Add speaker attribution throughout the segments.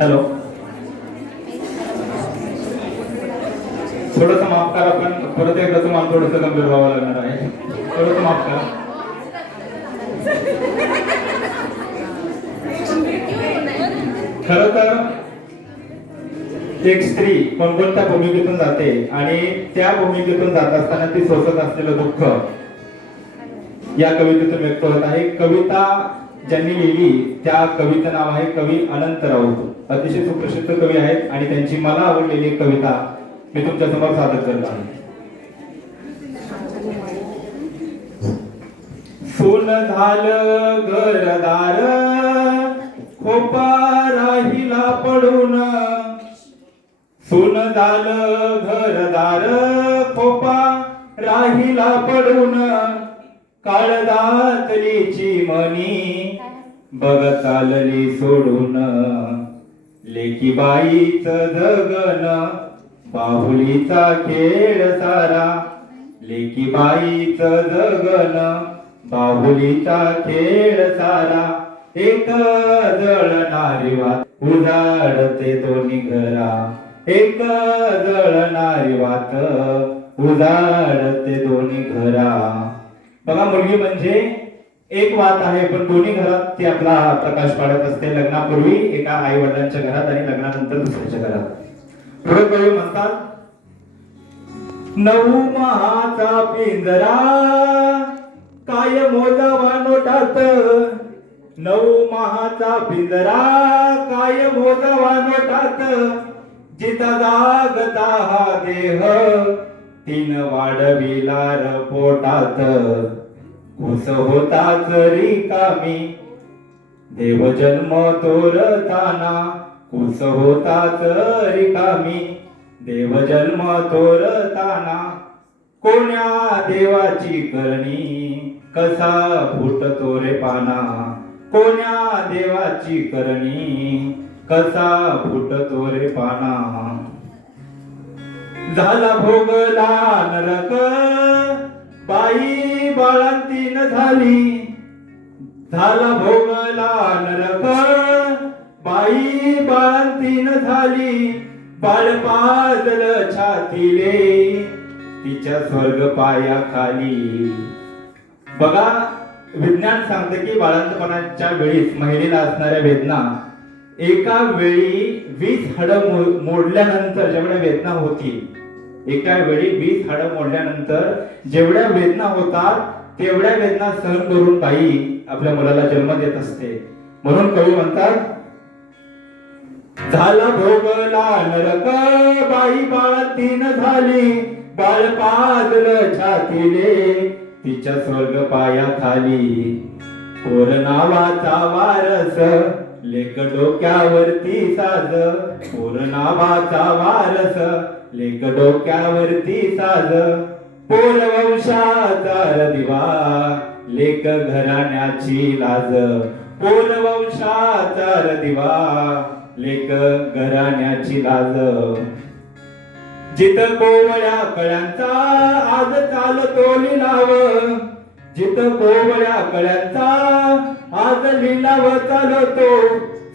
Speaker 1: Hello. थोडस माफ करा पण परत एकदा तुम्हाला थोडस गंभीर व्हावं लागणार आहे. थोडस माफ करा. खर तर एक स्त्री कोणकोणत्या भूमिकेतून जाते आणि त्या भूमिकेतून जात असताना ती सोसत असलेलं दुःख या कवितेतून व्यक्त होत आहे. कविता ज्यांनी लिहिली त्या कविता नाव आहे कवी अनंत राऊत. अतिशय सुप्रसिद्ध कवी आहेत आणि त्यांची मला आवडलेली एक कविता मी तुमच्यासमोर सादर करत आहे. सोन झालं घरदार खोपा राहिला पडून. सोन झालं घरदार खोपा राहिला पडून. काळदातलीची मनी बघत आलली सोडून. लेकी बाईच जगन बाहुलीचा खेळ सारा. लेकी बाईच जगन बाहुलीचा खेळ सारा. एक जळणारी वात उजाडते दोन्ही घरा एक जळणारी वात उजाडते दोन्ही घरा बघा मुलगी म्हणजे एक वात आहे पण दोन्ही घरात ते आपला प्रकाश पाडत असते. लग्नापूर्वी एका आई वडिलांच्या घरात आणि लग्नानंतर दुसऱ्याच्या घरात. पुढे कवी म्हणतात नऊ महाचा पिंजरा काय मोजावा नोटात? नऊ महाचा पिंजरा काय मोजावा नोटात? जिता जागता हा देह तीन वाढविला पोटात. कुस होता जरी कामी देव जन्म तोरताना कुस होता तरी कामी देव जन्म तोरताना कोण्या देवाची करणी कसा फुटतो तोरे पाना कोण्या देवाची करणी कसा फुटतो तोरे पाना. झाला भोगला नरक बाई बाळंतीन झाली झाला भोगला नरक. बाई बाळंतीन झाली बाळ पाजल छातीले तिच्या स्वर्ग पाया खाली बघा विज्ञान सांगते की बाळंतपणाच्या वेळीस महिलेला असणाऱ्या वेदना एका वेळी वीस हड मोडल्यानंतर जेवढ्या वेदना होती एका वेळी वीस हाडं मोडल्यानंतर जेवढ्या वेदना होतात तेवढ्या वेदना सहन करून बाई आपल्या मुलाला जन्म देत असते. म्हणून कवी म्हणतात झाला भोगला नरक बाई बाळातीन झाली बाळ पाजल छातीले तिच्या स्वर्ग पाया खाली. पोर नावाचा वारस लेक डोक्यावरती साज पूर्णाभाचा वारस. लेक डोक्यावरती साज पोल वंशाचा दिवा लेक घराण्याची लाज पोल वंशाचा दिवा लेक घराण्याची लाज. जित कोवळ्या कळ्यांचा आज चालतो लिलाव जित कोवळ्या कळ्यांचा आज लिलाव चालवतो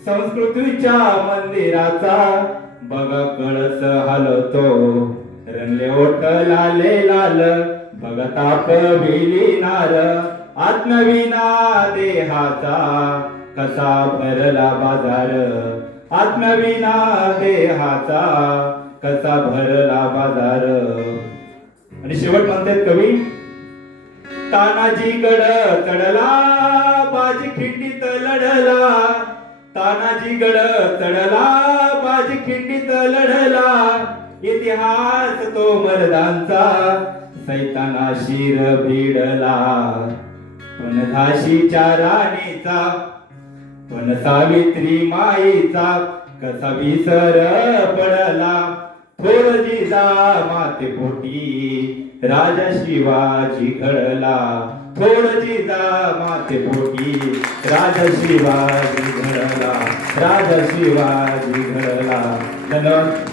Speaker 1: संस्कृतीच्या मंदिराचा. बघा कळस हलवतो. रंगले ओठ लाले लाल. बघा ताप भिली नार आत्मविना देहाचा. कसा भरला बाजार. आत्मविना देहाचा. कसा भरला बाजार. आणि शेवट म्हणतात कवी तानाजी गड चढला बाजी खिंडीत लढला. तानाजी गड चढला बाजी खिंडीत लढला. इतिहास तो मर्दांचा सैताना शिर भिडला. पण झाशीच्या राणीचा पण सावित्री माईचा कसा विसर पडला. थोर जा माते पोटी राजा शिवाजी घडला. थोर जा माते पोटी राजा शिवाजी घडला. राजा शिवाजी घडला. धन्यवाद.